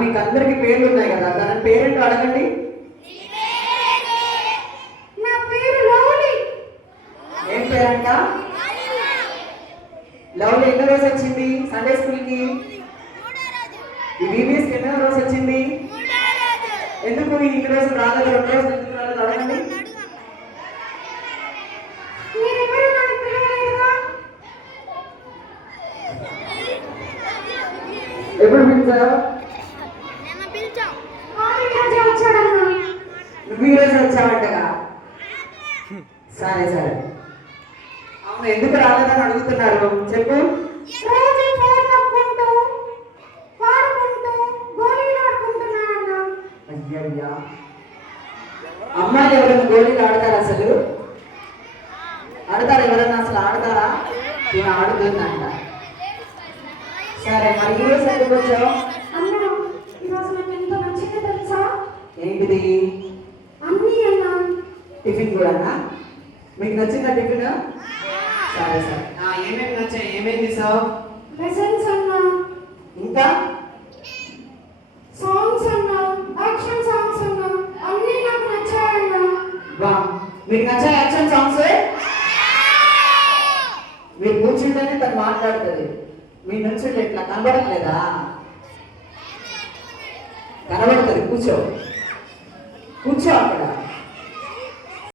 మీకు అందరికి పేర్లు ఉన్నాయి కదా, దాని పేరేంటో అడగండి. నా పేరు లవ్లీ. ఏం పేరంట? లవ్లీ. ఎన్నో రోజు వచ్చింది సండే స్కూల్ కి? ఈ బీబీఎస్ ఎన్నో రోజు వచ్చింది? ఎందుకు ఇన్ని రోజులు రాలేదు? 2 రోజులు ఎందుకు రాలేదు అడగండి. ఎప్పుడు పిలిచావు? నువ్వు ఈరోజు వచ్చావంటగా. సరే సరే, అవును ఎందుకు రాలేదని అడుగుతున్నారు చెప్పు. అయ్యయ్యా, అమ్మాయిలు ఎవరైనా గోళీలు ఆడతారా? అసలు ఆడతారా? ఎవరైనా అసలు ఆడతారా? నేను ఆడుతుందంట. సరే, మరి ఈరోజు ఎందుకు వచ్చావు? ఏంటిది? టిఫిన్ కూడానా? మీకు నచ్చిందా టిఫిన్? సరే సరే, ఏమేమి నచ్చాయి? ఏమేమి తీసావు? ఇంకా సాంగ్స్ అన్నా, యాక్షన్ సాంగ్స్ అన్నా, అన్నీ నాకు నచ్చాయన్నా. బా, మీకు నచ్చా యాక్షన్ సాంగ్స్? మీరు కూర్చుంటేనే తను మాట్లాడుతుంది, మీ నుంచి ఎట్లా కనబడట్లేదా? కనబడుతుంది, కూర్చో కూర్చో అక్కడ.